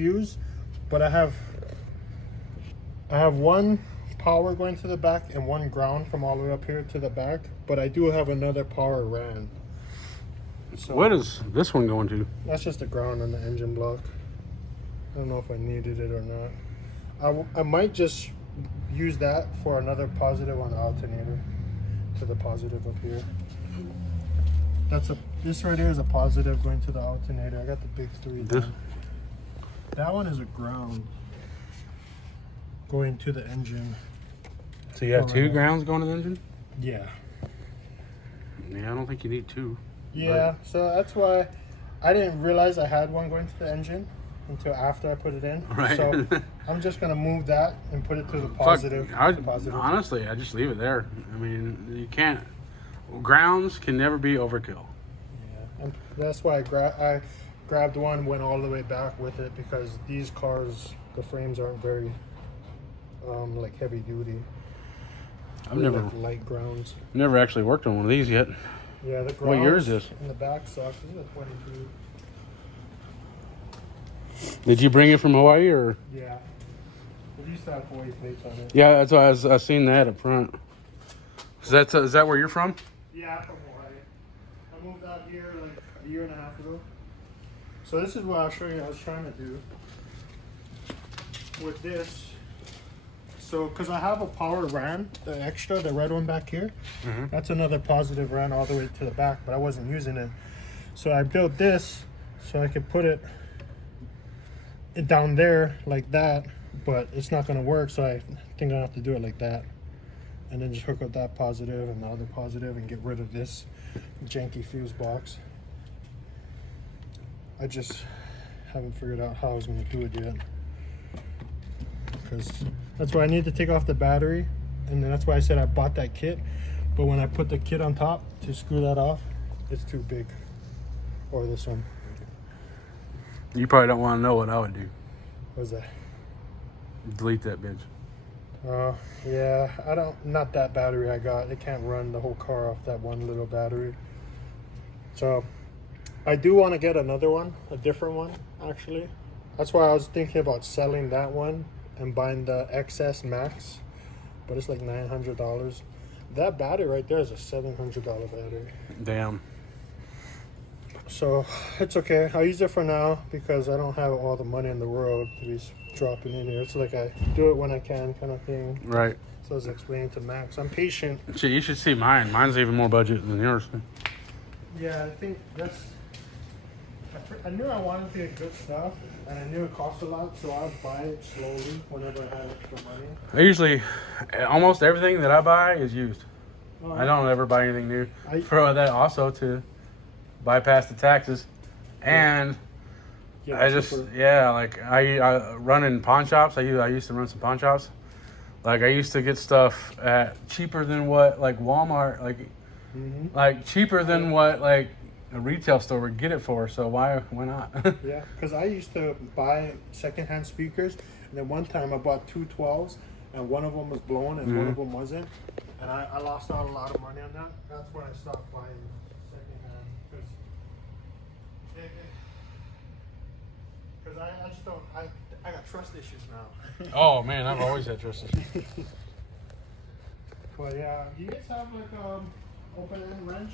fuse, but I have one power going to the back and one ground from all the way up here to the back, but I do have another power ran. So what is this one going to? that's just the ground on the engine block. I don't know if I needed it or not. I might just use that for another positive on the alternator to the positive up here. This right here is a positive going to the alternator. I got the big 3 down. That one is a ground going to the engine. So you have 2 grounds going to the engine? Yeah. Yeah, I don't think you need 2. Yeah, so that's why I didn't realize I had one going to the engine until after I put it in. Right. So I'm just gonna move that and put it to the positive. Honestly, I just leave it there. I mean, you can't. Grounds can never be overkill. Yeah, and that's why I grabbed one, went all the way back with it, because these cars, the frames aren't very like heavy duty. I've never like light grounds. Never actually worked on one of these yet. Yeah, the grounds. What year is this? In the back sucks. This is a 22. Did you bring it from Hawaii or? Yeah. It used to have Hawaii plates on it. Yeah, that's why I seen that up front. Is that where you're from? Yeah, I'm from Hawaii. I moved out here like a year and a half ago. So this is what I'll show you I was trying to do with this. So, because I have a power ran, the extra, the red one back here. Mm-hmm. That's another positive ran all the way to the back, but I wasn't using it. So I built this so I could put it down there like that, but it's not going to work, so I think I have to do it like that. And then just hook up that positive and the other positive and get rid of this janky fuse box. I just haven't figured out how I was going to do it yet. Because that's why I need to take off the battery, and then that's why I said I bought that kit. But when I put the kit on top to screw that off, it's too big. Or this one. You probably don't want to know what I would do. What's that? Delete that bitch. Yeah, not that battery I got. It can't run the whole car off that one little battery. So I do want to get another one, a different one actually. That's why I was thinking about selling that one and buying the XS Max, but it's like $900. That battery right there is a $700 battery. Damn. So it's okay. I'll use it for now because I don't have all the money in the world to be dropping in here. It's like I do it when I can kind of thing. Right. So I was explaining to Max, I'm patient. Shit, you should see mine. Mine's even more budget than yours. Yeah, I think that's... I knew I wanted to get good stuff, and I knew it cost a lot, so I would buy it slowly whenever I had extra money. I usually, almost everything that I buy is used. Oh, I don't ever buy anything new. For that also to bypass the taxes. And yeah, I just, like I run in pawn shops. I used to run some pawn shops. Like I used to get stuff at cheaper than what like Walmart, like cheaper than what like a retail store would get it for. So why not? Yeah, because I used to buy secondhand speakers, and then one time I bought 2 12s, and one of them was blown and one of them wasn't, and I lost out a lot of money on that. That's when I stopped buying secondhand, because I just don't, I got trust issues now. Oh man, I've always had trust issues. But yeah, do you guys have like open end wrench?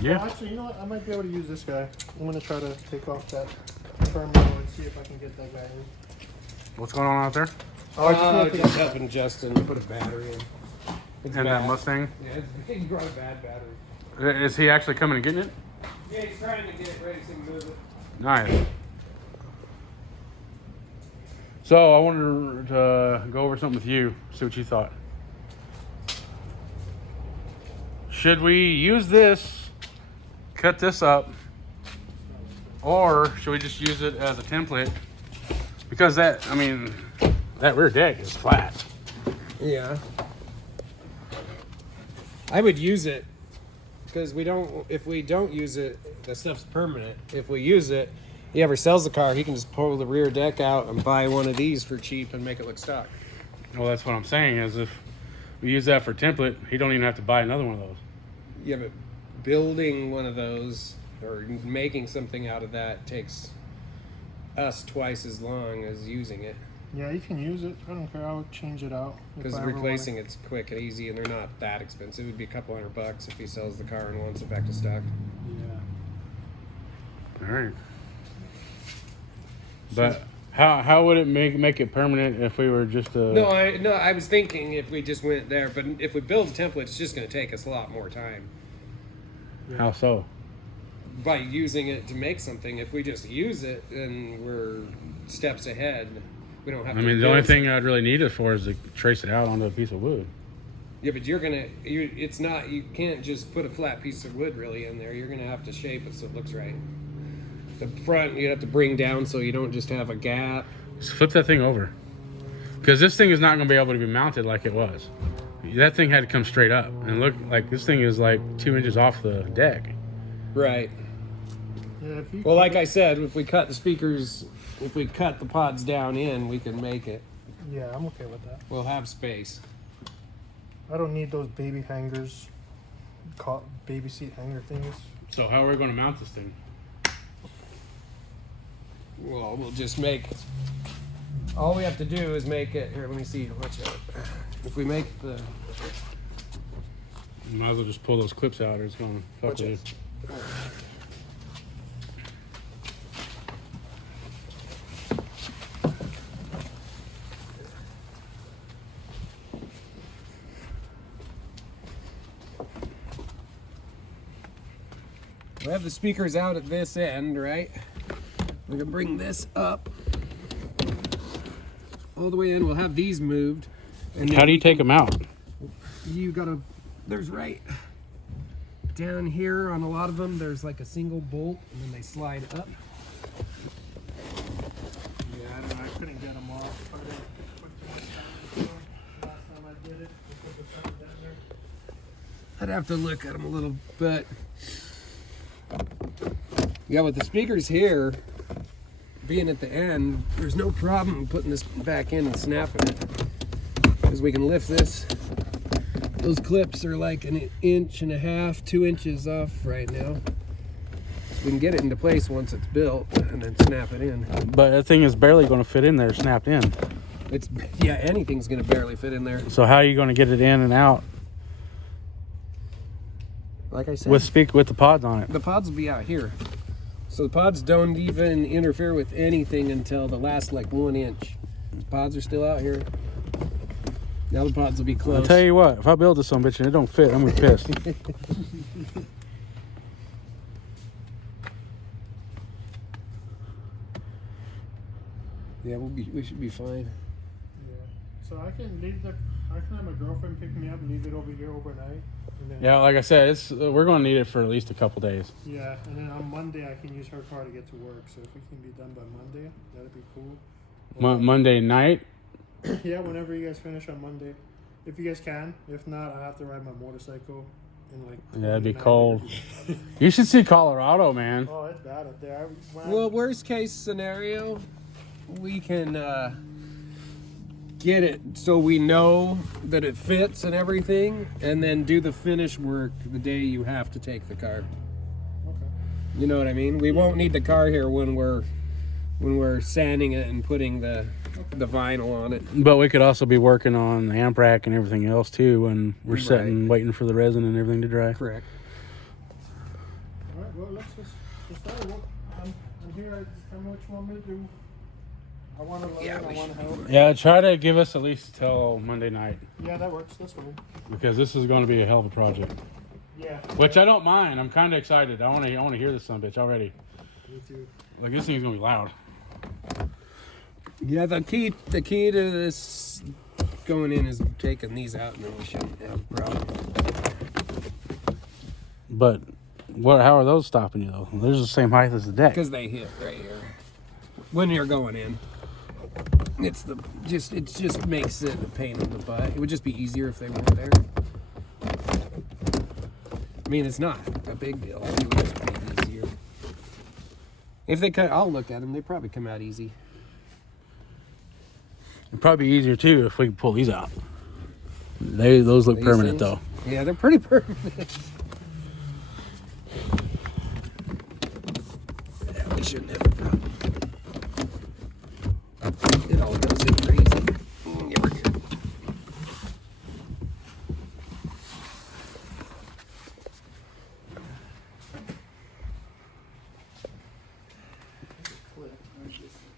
Yeah. Oh, actually, you know what? I might be able to use this guy. I'm gonna try to take off that terminal and see if I can get that guy in. What's going on out there? Just helping Justin put a battery in. It's And bad. that Mustang? Yeah, it's big, brought a bad battery. Is he actually coming and getting it? Yeah, he's trying to get it ready so he can move it. Nice. So I wanted to go over something with you, see what you thought. Should we use this, cut this up, or should we just use it as a template? Because that rear deck is flat. Yeah. I would use it because if we don't use it, the stuff's permanent. If we use it, he ever sells the car, he can just pull the rear deck out and buy one of these for cheap and make it look stock. Well, that's what I'm saying, is if we use that for template, he don't even have to buy another one of those. Yeah, but building one of those or making something out of that takes us twice as long as using it. Yeah, you can use it. I don't care. I'll change it out. if Because I ever replacing it's quick and easy, and they're not that expensive. It would be a couple $100 if he sells the car and wants it back to stock. wanna- Yeah. All right. But how would it make it permanent if we were just No, I was thinking if we just went there, but if we build a template, it's just going to take us a lot more time How so? by using it to make something. If we just use it, then we're steps ahead. We don't have. I to mean, the only build thing I'd really need it for is to trace it out onto a piece of wood. Yeah, but it's not, you can't just put a flat piece of wood really in there. You're gonna have to shape it so it looks right. The front, you have to bring down so you don't just have a gap. Just flip that thing over. Because this thing is not going to be able to be mounted like it was. That thing had to come straight up. And look, like this thing is like 2 inches off the deck. Right. Yeah, if you Well, like I said, if we cut the speakers, if we cut the pods down in, we can make it. Yeah, I'm okay with that. We'll have space. I don't need those baby hangers, baby seat hanger things. So how are we going to mount this thing? Well, we'll just make, all we have to do is make it, here, let me see, watch out. If we make the, You might as well just pull those clips out or it's going to fuck Watch with you. we have the speakers out at this end, right? We're gonna bring this up all the way in. We'll have these moved. And How do you take them out? You gotta, there's right down here on a lot of them, there's like a single bolt and then they slide up. Yeah, I don't know. I couldn't get them off. I didn't put too much time into them. Last time I did it, I put the time down there. I'd have to look at them a little bit. Yeah, with the speakers here being at the end, there's no problem putting this back in and snapping it. Because we can lift this. Those clips are like 1.5 inches, 2 inches off right now. We can get it into place once it's built and then snap it in. But that thing is barely going to fit in there snapped in. It's, yeah, anything's gonna barely fit in there. So how are you going to get it in and out Like I said, with the pods on it? the pods will be out here. So the pods don't even interfere with anything until the last like 1 inch. The pods are still out here. Now the pods will be close. I'll tell you what, if I build this son bitch and it don't fit, I'm gonna be pissed. Yeah, we should be fine. Yeah. So I can have my girlfriend pick me up, leave it over here overnight. And then, Yeah, like I said, we're gonna need it for at least a couple days. Yeah, and then on Monday I can use her car to get to work. So if it can be done by Monday, that'd be cool. Monday night. Yeah, whenever you guys finish on Monday. If you guys can. If not, I have to ride my motorcycle in like. Yeah, it'd be 29 cold. degrees. You should see Colorado, man. Oh, it's bad up there. Well, worst case scenario, we can get it so we know that it fits and everything, and then do the finish work the day you have to take the car. Okay. You know what I mean? We won't need the car here when we're sanding it and putting the vinyl on it. But we could also be working on the amp rack and everything else too when we're sitting waiting for the resin and everything to dry. Correct. All right. Well, let's just start. I'm here. Just tell me what you want me to do. I want to learn. Yeah, I want to help. Yeah, try to give us at least till Monday night Yeah, that works. That's fine. because this is going to be a hell of a project. Yeah. Which I don't mind. I'm kind of excited. I want to hear this son bitch already. Me too. Like this thing's gonna be loud. Yeah, the key to this going in is taking these out, and then we shouldn't have a problem. But how are those stopping you though? They're the same height as the deck. Because they hit right here when you're going in. It just makes it a pain in the butt. It would just be easier if they weren't there. I mean, it's not a big deal. It would just be easier. If they cut, I'll look at them. They probably come out easy. It'd probably be easier too if we could pull these out. Those look These permanent things? though. Yeah, they're pretty permanent. Yeah, we shouldn't have a problem. with wrenches.